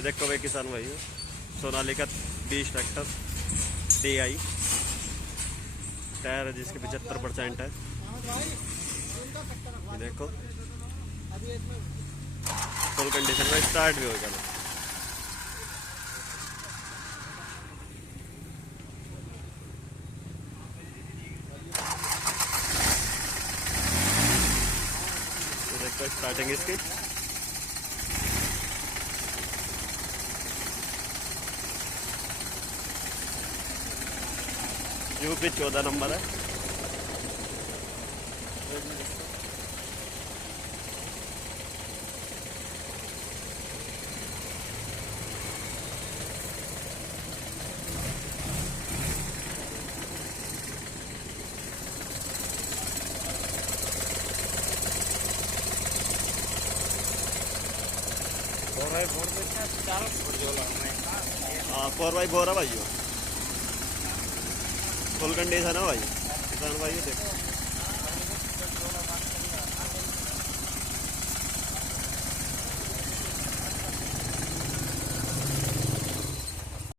देखो भाई किसान भाई, सोनालिका 20 ट्रैक्टर DI, टायर है जिसके 75% है। ये देखो फुल कंडीशन में स्टार्ट भी हो गया। ये देखो स्टार्टिंग इसकी। यूपी 14 नंबर है। हाँ 4x4 है भाई, फुल कंडीशन है भाई किसान भाई। देखो